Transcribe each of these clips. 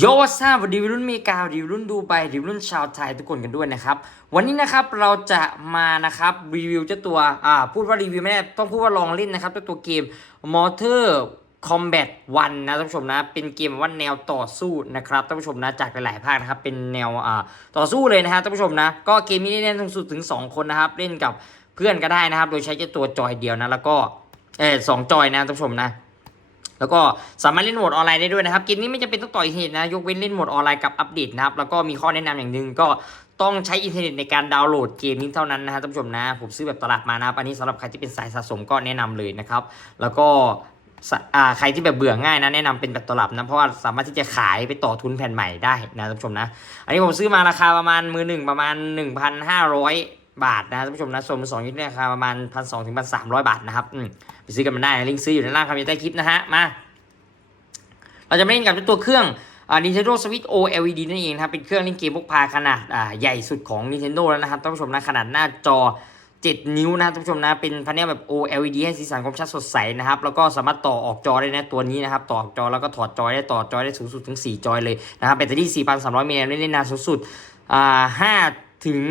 โยวัสดีดีวัยรุ่นเมกาดีวัยรุ่นดูไปดีวัยรุ่นชาวไทยทุกคนกันด้วยนะครับ วันนี้นะครับเราจะมานะครับรีวิวเจ้าตัวอ่าพูดว่ารีวิวไม่ได้ต้องพูดว่าลองเล่นนะครับเจ้าตัวเกม Mortar Combat 1นะท่านผู้ชมนะเป็นเกมว่าแนวต่อสู้นะครับท่านผู้ชมนะจากหลายๆภาคนะครับเป็นแนวอ่าต่อสู้เลยนะครับท่านผู้ชมนะก็เกมนี้เล่นสูงสุดถึง 2 คนนะครับเล่นกับเพื่อนก็ได้นะครับ โดยใช้เจ้าตัวจอยเดียวนะแล้วก็เออสองจอยนะท่านผู้ชมนะ แล้วก็สามารถเล่นโหมดออนไลน์ได้ด้วยนะครับเกมนี้ไม่จำเป็นต้องต่อยเหตุนะยกเว้นเล่นโหมดออนไลน์กับอัปเดตนะครับแล้วก็มีข้อแนะนำอย่างหนึ่งก็ต้องใช้อินเทอร์เน็ตในการดาวน์โหลดเกมนี้เท่านั้นนะครับท่านผู้ชมนะ ผมซื้อแบบตลาดมานะครับอันนี้สำหรับใครที่เป็นสายสะสมก็แนะนำเลยนะครับ แล้วก็ใครที่แบบเบื่อง่ายนะแนะนำเป็นแบบตลับนะเพราะว่าสามารถที่จะขายไปต่อทุนแผ่นใหม่ได้นะท่านผู้ชมนะ อันนี้ผมซื้อมาราคาประมาณมือหนึ่งประมาณ 1,500 บาทนะท่านผู้ชมนะส่วนมือสองอยู่ที่ยคราคาประมาณพันสองถึงพันสามร้อยบาทนะครับอืมไปซื้อกันมาได้ลิงก์ซื้ออยู่ในล่างคำใต้คลิปนะฮะมาเราจะม่เล่นกับตัวเครื่องอ่า Nintendo Switch OLED นั่นเองครับเป็นเครื่องเล่นเกมพกพาขนาดอ่าใหญ่สุดของ Nintendo แล้วนะครับท่านผู้ชมนะขนาดหน้าจอ 7 นิ้วนะท่านผู้ชมนะเป็นพาเนลแบบ OLED ให้สีสันคมชัดสดใสนะครับแล้วก็สามารถต่อออกจอได้นะตัวนี้นะครับต่อออกจอแล้วก็ถอดจอได้ต่อจอได้สูงสุดถึง 4 จอยเลยนะครับแบตเตอรี่ 4,300มิลลิแอมป์เล่นนานสูงสุดอ่า5ถึง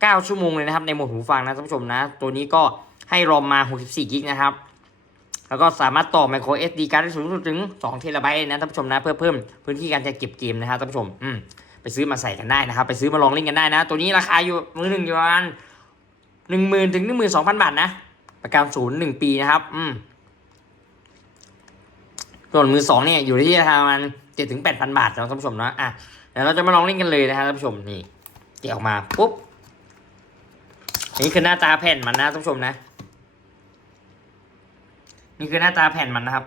9 ชั่วโมงเลยนะครับในโหมดหูฟังนะท่านผู้ชมนะ ตัวนี้ก็ให้รอมมา 64 กิกนะครับ แล้วก็สามารถต่อ micro SD card ได้สูงสุดถึง2เทราไบต์นะท่านผู้ชมนะ เพื่อเพิ่มพื้นที่การจะเก็บเกมนะครับท่านผู้ชมอืมไปซื้อมาใส่กันได้นะครับ ไปซื้อมาลองเล่นกันได้นะ ตัวนี้ราคาอยู่มือหนึ่งอยู่ประมาณหนึ่งหมื่นถึงหนึ่งหมื่นสองพันบาทนะ ประกันศูนย์หนึ่งปีนะครับ อืมส่วนมือสองเนี่ยอยู่ที่ประมาณเจ็ดถึงแปดพันบาทนะท่านผู้ชมนะอะเดี๋ยวเราจะมาลองเล่นกันเลยนะครับท่านผู้ชมนี่เกี่ยวออกมาปุ๊บ นนี้คือหน้าตาแผ่นมันนะท่านผู้ชมนะ นี่คือหน้าตาแผ่นมันนะครับ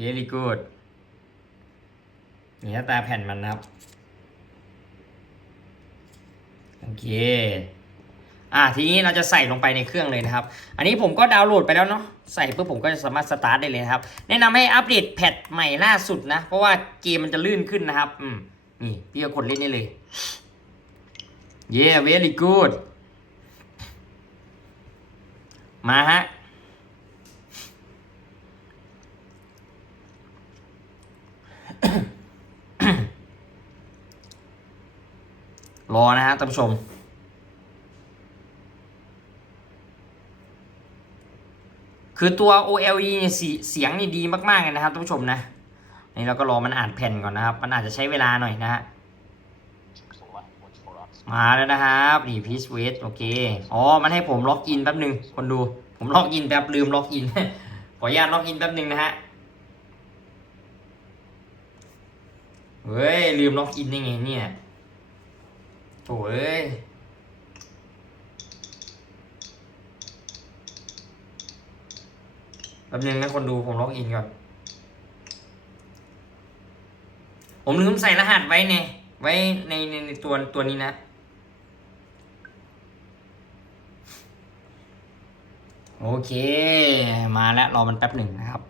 very good นี่หน้าตาแผ่นมันนะครับโอเคอ่าทีนี้เราจะใส่ลงไปในเครื่องเลยนะครับ อันนี้ผมก็ดาวน์โหลดไปแล้วเนาะใส่เพื่อผมก็จะสามารถสตาร์ทได้เลยครับแนะนำให้อัปเดตแพทใหม่ล่าสุดนะ เพราะว่าเกมมันจะลื่นขึ้นนะครับอืมนี่พี่ก็กดเล่นได้เลย yeah very good มาฮะ รอนะฮะท่านผู้ชมคือตัว OLED เนี่ยสีเสียงนี่ดีมากๆเลยนะครับท่านผู้ชมนะ นี่เราก็รอมันอ่านแผ่นก่อนนะครับ มันอาจจะใช้เวลาหน่อยนะฮะ มาแล้วนะครับนี่พีซเวทโอเค อ๋อ มันให้ผมล็อกอินแป๊บหนึ่งคนดู ผมล็อกอินแป๊บลืมล็อกอิน ขออนุญาตล็อกอินแป๊บหนึ่งนะฮะ เฮ้ย ลืมล็อกอินได้ไงเนี่ยโอ้ยแป๊บนึงนะคนดูผมล็อกอินก่อน ผมลืมใส่รหัสไว้ในไว้ในในในตัวตัวนี้นะ โอเค มาแล้วรอมันแป๊บหนึ่งนะครับ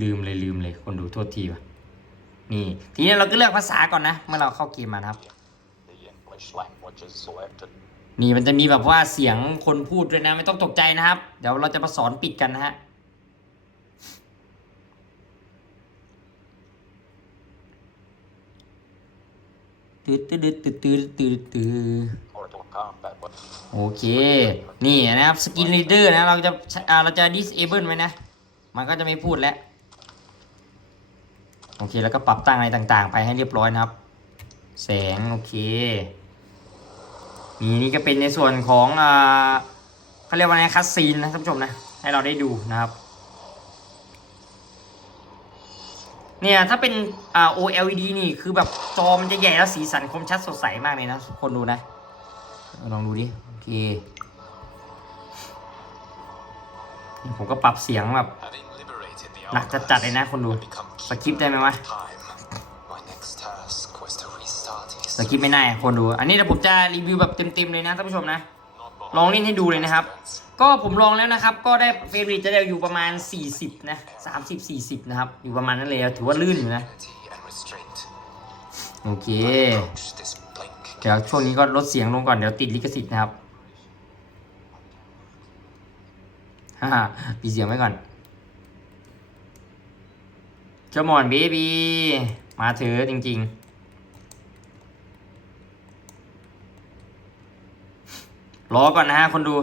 ลืมเลยลืมเลย คนดูโทษทีว่ะนี่ ทีนี้เราก็เลือกภาษาก่อนนะ เมื่อเราเข้าเกมมานะครับ นี่มันจะมีแบบว่าเสียงคนพูดด้วยนะ ไม่ต้องตกใจนะครับ เดี๋ยวเราจะมาสอนปิดกันนะฮะตืดตืดตืดตืดตืดตืด โอเค นี่นะครับสกิน e ีเดอร์นะเราจะเราจะ disable ไว้นะ มันก็จะไม่พูดแล้ว โอเคแล้วก็ปรับตั้งอะไรต่างๆ ไปให้เรียบร้อยนะครับ แสง โอเค นี่นี่ก็เป็นในส่วนของอ่าเขาเรียกว่าไงคัสซีนนะท่านผู้ชมนะ ให้เราได้ดูนะครับเนี่ยถ้าเป็นอ่า OLED นี่คือแบบจอมันจะใหญ่แล้วสีสันคมชัดสดใสมากเลยนะคนดูนะ ลองดูดิโอเคผมก็ปรับเสียงแบบหนักจัดๆเลยนะคนดูสคริปได้ไหมวะสคริปไม่ได้คนดู อันนี้เดี๋ยวผมจะรีวิวแบบเต็มๆเลยนะท่านผู้ชมนะ ลองเล่นให้ดูเลยนะครับ ก็ผมลองแล้วนะครับ ก็ได้เฟรมเรทจะได้อยู่ประมาณ 40 นะ30 40 นะครับ อยู่ประมาณนั้นเลยถือว่าลื่นอยู่นะ โอเค เดี๋ยวช่วงนี้ก็ลดเสียงลงก่อนเดี๋ยวติดลิขสิทธิ์นะครับฮ่าปิดเสียงไว้ก่อน Come on baby มาเถือะจริง ๆ รอก่อนนะฮะคนดู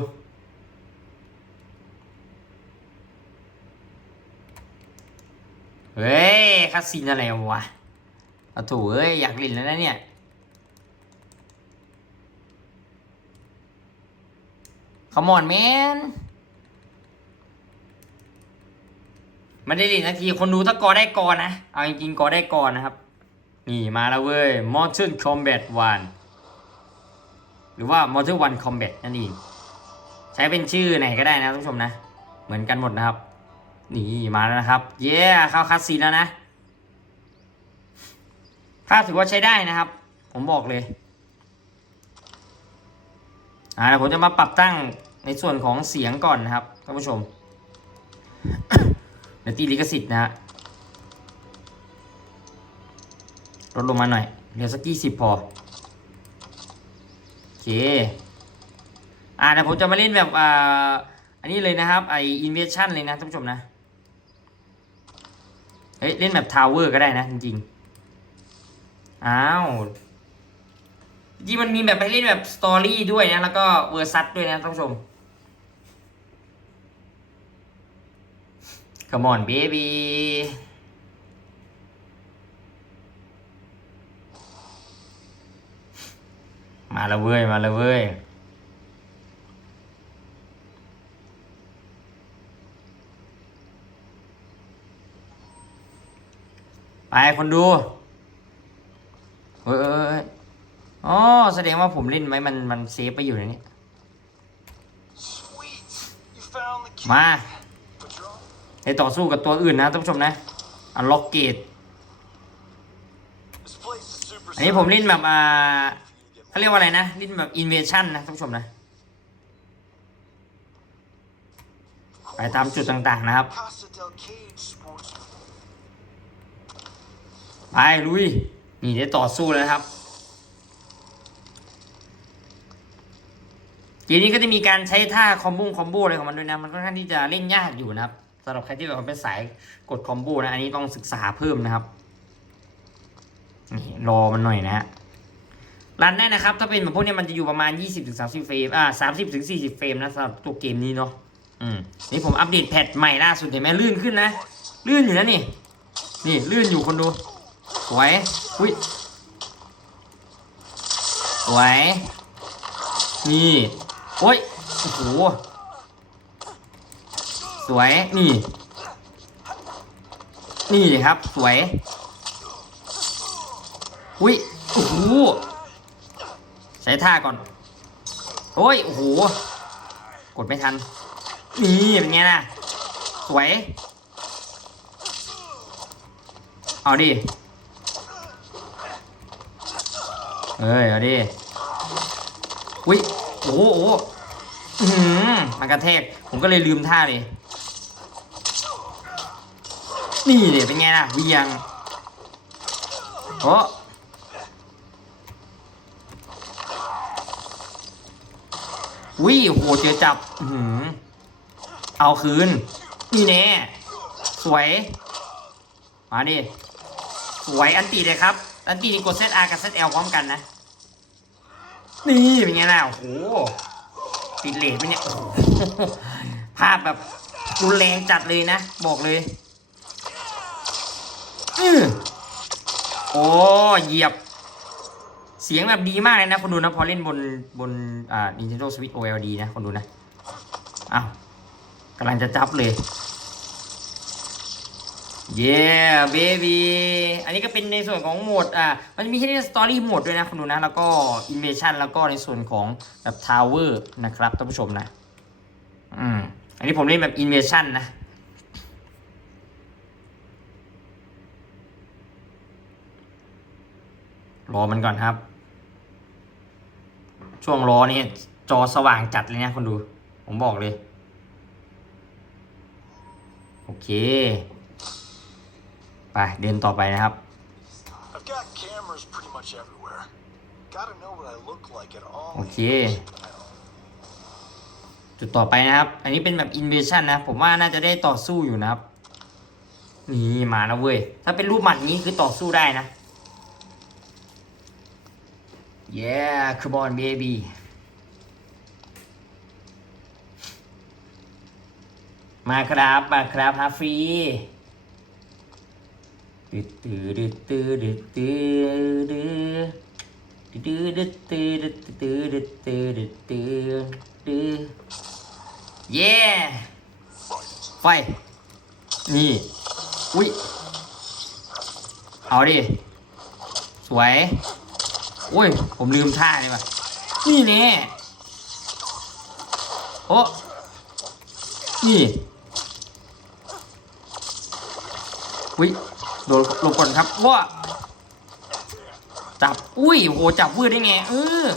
เฮ้ยคาสินอะไรวะอาถูเอ้ย อยากเล่นแล้วนะเนี่ย ขมอนแมนไม่ได้เล่นาทีคนดูถ้ากอได้กอนะ เอาจริงๆกอได้กอนะครับ นี่มาแล้วเว้ย Mortal Kombat 1 หรือว่า Mortal 1 Combat นั่นเองใช้เป็นชื่อไหนก็ได้นะท่านผู้ชมนะ เหมือนกันหมดนะครับ นี่มาแล้วนะครับ เย้เข้าคัสซีแล้วนะภาพถือว่าใช้ได้นะครับ ผมบอกเลย อ่าผมจะมาปรับตั้งในส่วนของเสียงก่อนนะครับท่านผู้ชมเดี๋ยวตีลิขสิทธิ์นะฮะลดลงมาหน่อยเหลือสักยี่สิบพอโอเคอ่าเดี๋ยวผมจะมาเล่นแบบอ่าอันนี้เลยนะครับไออินเวชั่นเลยนะท่านผู้ชมนะเฮ้ยเล่นแบบทาวเวอร์ก็ได้นะจริงๆอ้าว จริงมันมีแบบให้เล่นแบบสตอรี่ด้วยนะ แล้วก็เวอร์ซัสด้วยนะท่านผู้ชม Come on baby มาแล้วเว้ย มาแล้วเว้ยไปคนดู เฮ้ย อ๋อแสดงว่าผมเล่นไว้มันมันเซฟไปอยู่ในนี้ มา But you're all ให้ต่อสู้กับตัวอื่นนะท่านผู้ชมนะอันล็อกเกตอันนี้ผมเล่นแบบอ่าเขาเรียกว่าอะไรนะเล่นแบบอินเวชั่นนะท่านผู้ชมนะไปตามจุดต่างๆนะครับ ไปลุย นี่ได้ต่อสู้แล้วครับ เกมนี้ก็จะมีการใช้ท่าคอมโบคอมโบอะไรของมันด้วยนะ มันค่อนข้างที่จะเล่นยากอยู่นะครับสำหรับใครที่แบบเป็นสายกดคอมโบนะ อันนี้ต้องศึกษาเพิ่มนะครับ นี่รอมันหน่อยนะฮะ รันได้นะครับ ถ้าเป็นแบบพวกนี้มันจะอยู่ประมาณ 20-30 เฟรม อ่า 30-40 เฟรมนะสำหรับตัวเกมนี้เนาะ อืม นี่ผมอัปเดตแพทใหม่ล่าสุดเห็นไหมลื่นขึ้นนะ ลื่นอยู่นะนี่ นี่ลื่นอยู่คนดู สวย อุ้ย สวย นี่ โอ้ย โอ้โห สวย นี่ นี่ครับ สวย อุ้ย โอ้โห ใช้ท่าก่อน โอ้ย โอ้โห กดไม่ทัน นี่เป็นไงล่ะสวย เอาดิ เอ้ย เอาดิ อุ้ย โอ้โหอืมมันกระแทก ผมก็เลยลืมท่าเลย นี่เดี๋ยเป็นไงล่ะเวียงโอ้อุ้ยโอ้โหเจอจับ หือเอาคืน นี่แน่สวย มาดิ สวยอันตีเลยครับ อันตีนี่กดเซตอาร์กับเซตเอลพร้อมกันนะ นี่เป็นไงล่ะโอ้โหติดเลทไปเนี่ยโอ้โหภาพแบบรุนแรงจัดเลยนะ บอกเลยอือโอ้เหยียบ เสียงแบบดีมากเลยนะ คนดูนะ พอเล่นบนบนอ่า Nintendo Switch OLED นะ คนดูนะอ้าวกำลังจะจับเลย เย้เบบีอันนี้ก็เป็นในส่วนของโหมดอ่ามันจะมีให้เล่นสตอรี่โหมดด้วยนะคุณดูนะ แล้วก็อินเวชั่นแล้วก็ในส่วนของแบบทาวเวอร์นะครับท่านผู้ชมนะ อืม อันนี้ผมเล่นแบบอินเวชั่นนะรอมันก่อนครับ ช่วงรอนี่จอสว่างจัดเลยนะคนดู ผมบอกเลย โอเค ไปเดินต่อไปนะครับ I've got cameras pretty much everywhere. Gotta know what I look like at all. โอเค จุดต่อไปนะครับ อันนี้เป็นแบบ invasion นะ ผมว่าน่าจะได้ต่อสู้อยู่นะครับ นี่มาแล้วเว้ย ถ้าเป็นรูปหมัดนี้คือต่อสู้ได้นะ yeah come on baby มาครับ มาครับฮาฟรี ดืดตืดดืดตืดดืดตืดดืดตืดตืดตืดตืดเย่ไฟ นี่ อุ้ย เอาดิ สวย อุ้ย ผมลืมท่าเลยว่ะ นี่เนี่โอ้นี่อุ้ย โดนลบก่อนครับว่าจับ อุ้ยโหจับวืดได้ไงเออ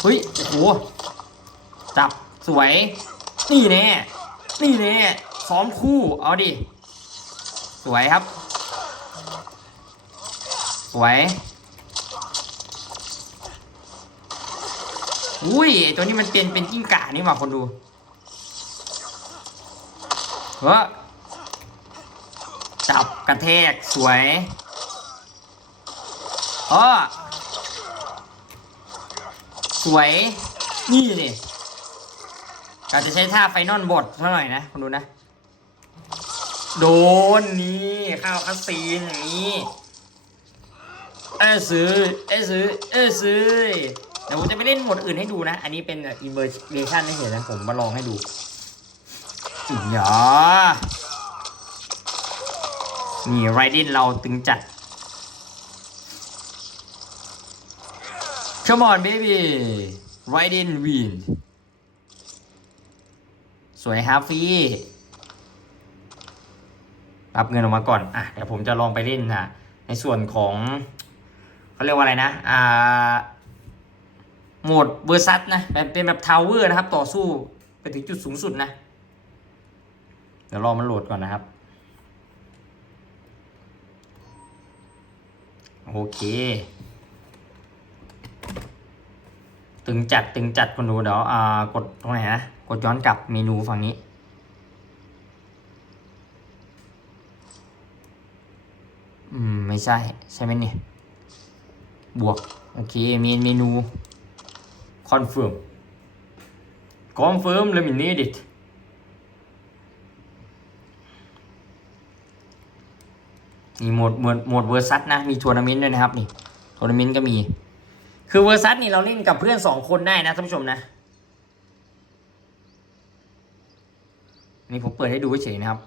เฮ้ยโอ้โหจับสวย นี่แน่นี่แน่ซ้อมคู่เอาดิ สวยครับ สวยอุ้ยไอตัวนี้มันเป็นเป็นกิ้งก่านี่หว่าคนดูเฮ้อ จับกระแทกสวยเออสวย นี่นี่อาจจะใช้ท่าไฟนอลบทเท่าหน่อยนะคนดูนะ โดนนี่ข้าวคัสซีนอย่างนี้ เออซื้อ เออซื้อ เออซื้อเดี๋ยวผมจะไปเล่นหมดอื่นให้ดูนะ อันนี้เป็นอินเวอร์ชันให้เห็นนะผมมาลองให้ดูอีหยา นี่ไรดินเราตึงจัด Come on baby Ride in win สวยฮาฟี่รับเงินออกมาก่อน อะ เดี๋ยวผมจะลองไปเล่นนะในส่วนของเขาเรียกว่าอะไรนะ อ่า โหมดเวอร์ซัสนะ แบบเป็นแบบทาวเวอร์นะครับ ต่อสู้ไปถึงจุดสูงสุดนะ เดี๋ยวรอมันโหลดก่อนนะครับ โอเค ตึงจัดตึงจัดคนดูเดี๋ยวอ่ากดตรงไหนนะกดย้อนกลับเมนูฝั่งนี้ อืม ไม่ใช่ ใช่ไหมเนี่ยบวก โอเค มีเมนู confirm confirm let me need it นี่ โหมดโหมดโหมดเวอร์ซัสนะมีทัวร์นาเมนต์ด้วยนะครับนี่ทัวร์นาเมนต์ก็มี คือเวอร์ซัสนี่เราเล่นกับเพื่อนสองคนได้นะท่านผู้ชมนะนี่ผมเปิดให้ดูเฉยนะครับ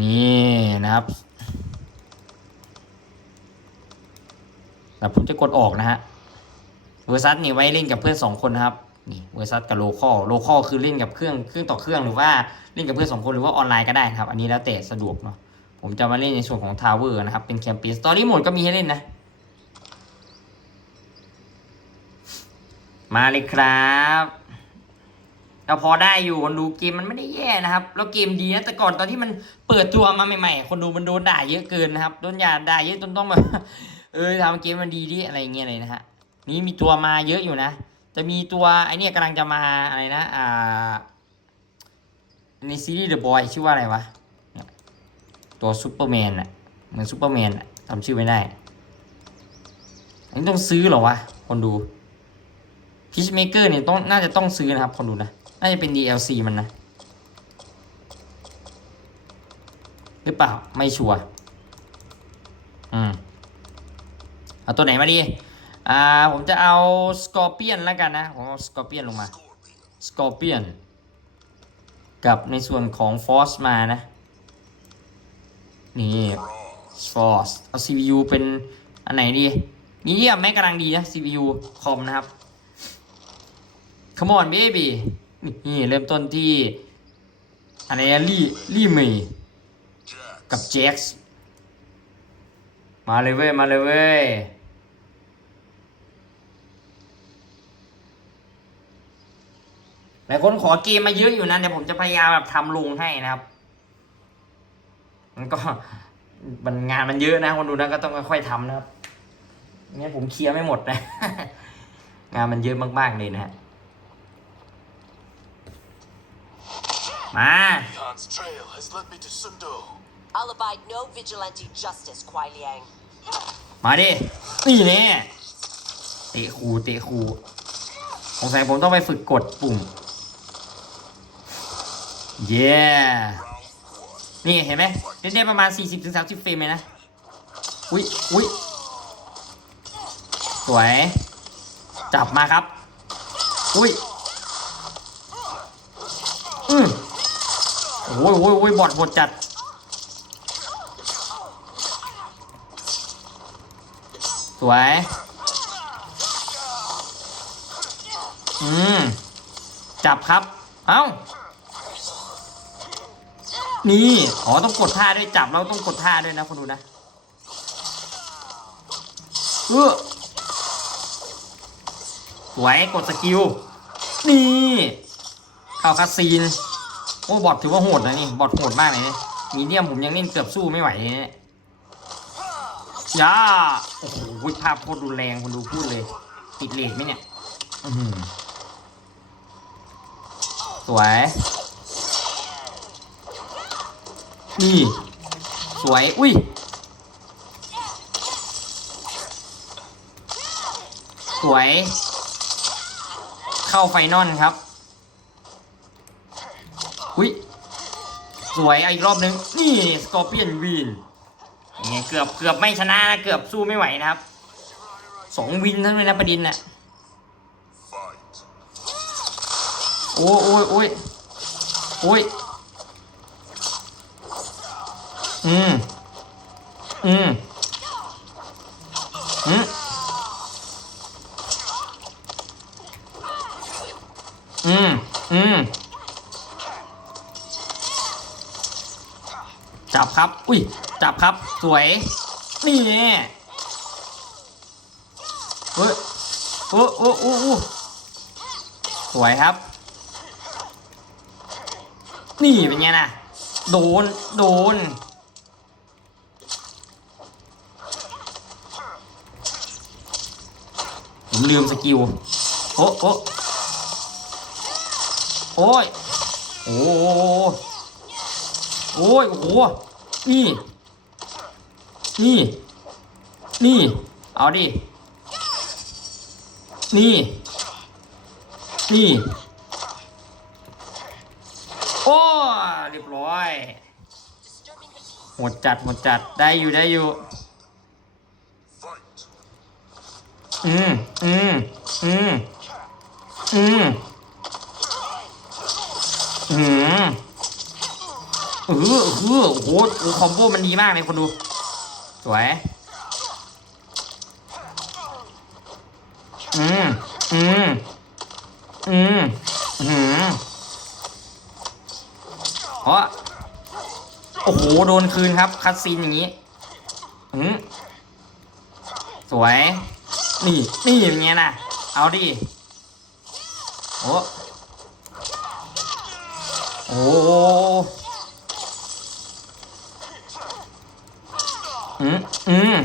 นี่นะครับแต่ผมจะกดออกนะฮะเวอร์ซัสนี่ไว้เล่นกับเพื่อนสองคนนะครับ นี่เวอร์ซัสกับโลคอลโลคอลคือเล่นกับเครื่องเครื่องต่อเครื่องหรือว่าเล่นกับเพื่อนสองคนหรือว่าออนไลน์ก็ได้ครับ อันนี้แล้วแต่สะดวกเนาะผมจะมาเล่นในส่วนของทาวเวอร์นะครับ เป็นแคมเปญสตอรี่โหมดก็มีให้เล่นนะ มาเลยครับก็พอได้อยู่คนดูเกมมันไม่ได้แย่นะครับ แล้วเกมดีนะแต่ก่อนตอนที่มันเปิดตัวมาใหม่ๆ คนดูมันโดนด่าเยอะเกินนะครับโดนด่าด่าเยอะจนต้องแบบเออทำเกมมันดีดิอะไรเงี้ยเลยนะฮะนี่มีตัวมาเยอะอยู่นะ จะมีตัวไอเนี่ยกำลังจะมาอะไรนะ อ่า ในซีรีส์ The Boy ชื่อว่าอะไรวะ ตัวซูเปอร์แมนอะเหมือนซูเปอร์แมนอะจำชื่อไม่ได้ อันนี้ต้องซื้อเหรอวะ คนดูพีชเมเกอร์เนี่ยต้องน่าจะต้องซื้อนะครับ คนดูนะ น่าจะเป็น DLC มันนะ หรือเปล่า ไม่ชัวร์ อืม เอาตัวไหนมาดี อ่าผมจะเอาสกอร์เปียนแล้วกันนะผมเอาสกอร์เปียนลงมาสกอร์เปียนกับในส่วนของฟอสมานะ นี่ฟอสเอา CPU เป็นอันไหนดีมีเดียมแม่กำลังดีนะ CPU คอมนะครับ Come on baby นี่เริ่มต้นที่อะไรนะลี่ลี่เมย์กับแจ็คส์มาเลยเว้ย มาเลยเว้ย หลายคนขอเกมมาเยอะอยู่นะเดี๋ยวผมจะพยายามแบบทำลงให้นะครับ มันก็มันงานมันเยอะนะคนดูนะก็ต้องค่อยๆทำนะครับเนี่ยผมเคลียร์ไม่หมดนะ งานมันเยอะมากๆเลยนะฮะมา Khan's trail has led me to Sundo. I'll abide no vigilante justice, Kuai Liang. มาดิ นี่แน่เตะคูเตะคูสงสัยผมต้องไปฝึกกดปุ่ม เย้นี่เห็นไหมเล่นได้ประมาณ 40-30 เฟรมเลยนะ อุ๊ยอุ๊ยสวย จับมาครับ อุ๊ยอืมโอ้ยโอ้ยโอ้ยบอดบดจัด สวย อืม จับครับ เอ้า นี่อ๋อต้องกดท่าด้วยจับแล้วต้องกดท่าด้วยนะคุณดูนะเออสวยกดสกิล นี่เข้าคาซีน โอ้บอทถือว่าโหดนะนี่ บอทโหดมากเลยนี่มีเดียมผมยังเล่นเกือบสู้ไม่ไหวเลยเนี่ยย่าโอ้โหภาพโคตรรุนแรงคนดูพูดเลย ติดเลทไหมเนี่ยสวย นี่ สวย อุ้ย สวย เข้าไฟนอลครับ อุ้ย สวยเอาอีกรอบนึง นี่สกอร์เปียนวีนยังไงเกือบเกือบไม่ชนะนะเกือบสู้ไม่ไหวนะครับสองวินทั้งเลยนะประดินน่ะ Fight. โอ้โอ้ยโอ้ยโอ้ย อืม อืม อืม อืม อืม จับครับ อุ้ย จับครับ สวย นี่เฮ้ยโอ้โอ้โอ้โอ้สวยครับ นี่เป็นไงนะ โดน โดน ผมลืมสกิลโอ้โอ้โอ้ยโอ้โอ้ยโอ้โหนี่ นี่ นี่ เอาดิ นี่ นี่ โอ้เรียบร้อยหมดจัดหมดจัดได้อยู่ได้อยู่ อืมอืมอืมอืมอืมเออเออโอ้โหโอ้คอมโบมันดีมากเลยคนดู สวย อืมอืมอืมอืมอ๋อโอ้โห โดนคืนครับ คัดซีนอย่างนี้ อืมสวย นี่ นี่อย่างเงี้ยนะเอาดิ โอ้โอ้อืมอืม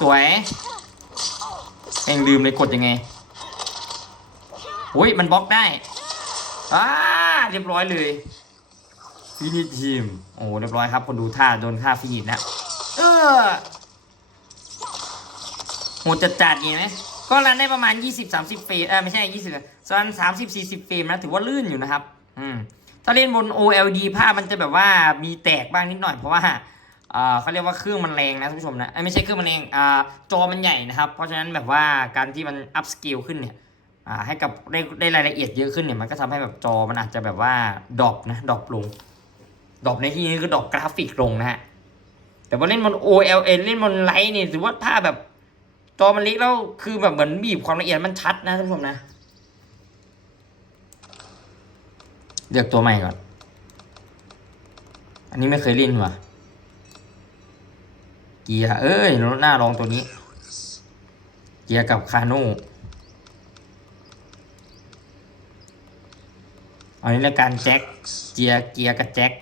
สวยเองลืมเลยกดยังไงอุ้ยมันบล็อกได้อ่าเรียบร้อยเลยฟินิชทีม โอ้เรียบร้อยครับ คนดูท่าโดนท่าฟินิชนะ เออโห จัดจัดอย่างนี้ไหมก็รันได้ประมาณ 20-30เฟรมเออไม่ใช่ 20สัน30-40 เฟรมนะถือว่าลื่นอยู่นะครับ อืมถ้าเล่นบน O L D ภาพมันจะแบบว่ามีแตกบ้างนิดหน่อยเพราะว่าอ่าเขาเรียกว่าเครื่องมันแรงนะท่านผู้ชมนะไม่ใช่เครื่องมันแรงอ่าจอมันใหญ่นะครับ เพราะฉะนั้นแบบว่าการที่มันอัพสเกลขึ้นเนี่ยอ่าให้กับได้ได้รายละเอียดเยอะขึ้นเนี่ยมันก็ทำให้แบบจอมันอาจจะแบบว่าดรอปนะดรอปลงดรอปในที่นี้คือดรอปกราฟิกลงนะฮะแต่ว่าเล่นบน OLED เล่นบนไลท์นี่ถือว่าภาพแบบ จอมันเล็กแล้วคือแบบเหมือนบีบความละเอียดมันชัดนะท่านผู้ชมนะ เลือกตัวใหม่ก่อน อันนี้ไม่เคยเล่นว่ะเกียร์เอ้ยหน้าลองตัวนี้ เกียร์กับคาโน่เอานี้ละกันแจ็คเกียร์เกียร์กับแจ็ค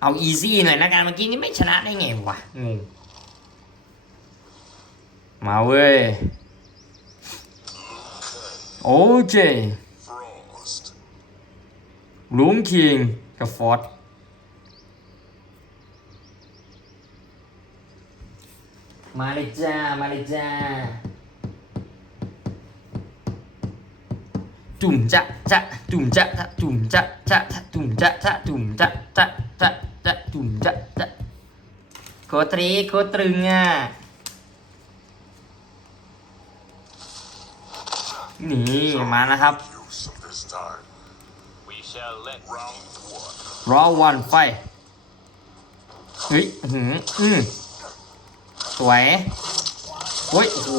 เอาอีซี่หน่อยละกันเมื่อกี้นี่ไม่ชนะได้ไงวะงง มาเว้ย โอเคลุงคิงกับฟอร์ดมาเลยจ้า มาเลยจ้า จุ่มจะจะจุ่มจะจะจุ่มจะจะจะจุ่มจะจะจุ่มจะจะจะจะจุ่มจะจะโคตรีโคตรึงอะ นี่มานะครับ Use of this time. We shall let Round one. รอวันไฟเฮ้ยอื้อหืมอืมสวยโอ้ยโอ้โห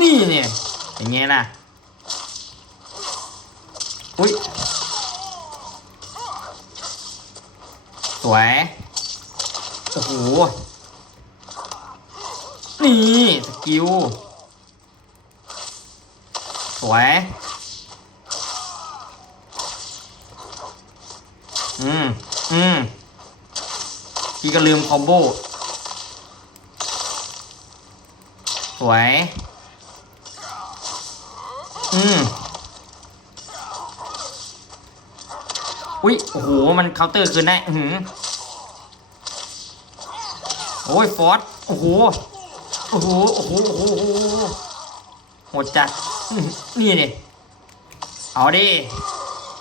นี่เนี่ยอย่างเงี้ยนะอุ้ยสวยโอ้โห นี่ สกิล สวย อืม อืมพี่ก็ลืมคอมโบ สวย อืม อุ้ย โอ้โห มันเคาน์เตอร์คืนได้อือหือโอ้ย ฟอสโอ้โห โอ้โห โอ้โห โอ้โหโหดจัด นี่นี่เอาดิ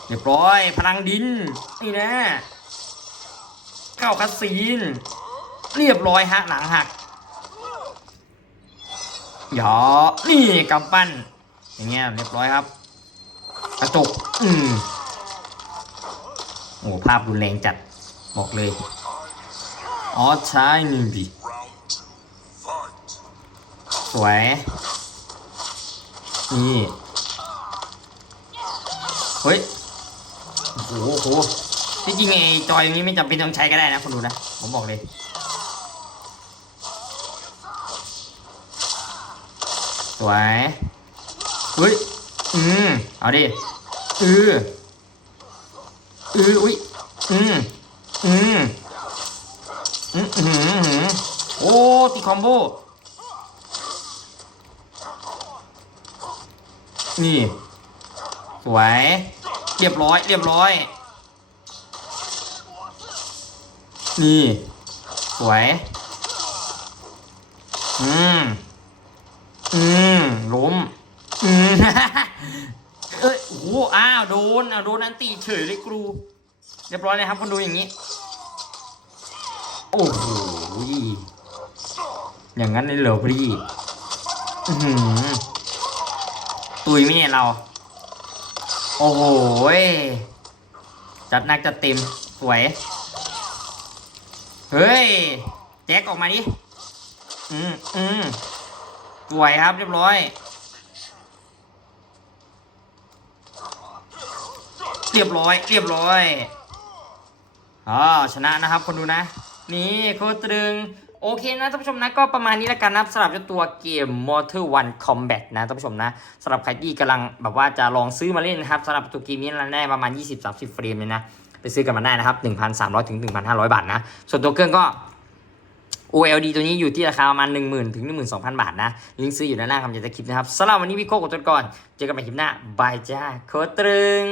เรียบร้อยพลังดิน นี่นะเข้าคัสซีนเรียบร้อยฮะหลังหักหยอนี่กำปั้น อย่างเงี้ยเรียบร้อยครับ กระจก อืมโอ้ภาพรุนแรงจัดบอกเลยอ๋อใช่นี่ดิสวย นี่เฮ้ยโอ้โหโอ้โหที่จริงไอ้จอยอย่างนี้ไม่จำเป็นต้องใช้ก็ได้นะคุณดูนะ ผมบอกเลยสวยเฮ้ยอืมเอาดิอืออืออุ้ยอืมอืมอืมอืมอืมอืมโอ้ตีคอมโบ นี่ สวย เรียบร้อย เรียบร้อย นี่ สวย อืม อืม ล้ม อืม เอ้ยโอ้อ้าว โดนอาโดนอันตีเฉยเลยครู เรียบร้อยเลยครับคนดูอย่างนี้ โอ้โห อย่างนั้นเลยเหรอพี่อื้อหือ ตุยไหมเนี่ยเรา โอ้โหจัดนักจัดเต็มสวย เฮ้ย แจ็คออกมาดิ อืมอืมสวยครับเรียบร้อย เรียบร้อย เรียบร้อยอ๋อชนะนะครับคนดูนะ นี่โคตรตึง โอเคนะท่านผู้ชมนะก็ประมาณนี้แล้วกันนะสำหรับตัวเกม Mortal One Combat นะท่านผู้ชมนะสำหรับใครที่กำลังแบบว่าจะลองซื้อมาเล่นนะครับสำหรับตัวเกมนี้นะได้ประมาณ 20-30 เฟรมเลยนะไปซื้อกันมาได้นะครับ 1,300 ถึง 1,500 บาทนะ ส่วนตัวเครื่องก็ OLD ตัวนี้อยู่ที่ราคาประมาณ 10,000 ถึง 12,000 บาทนะ ลิงก์ซื้ออยู่ด้านล่างคำจะคลิปนะครับสำหรับวันนี้พี่โคกดตัวก่อน เจอกันใหม่คลิปหน้า บายจ้าโคตรตรึง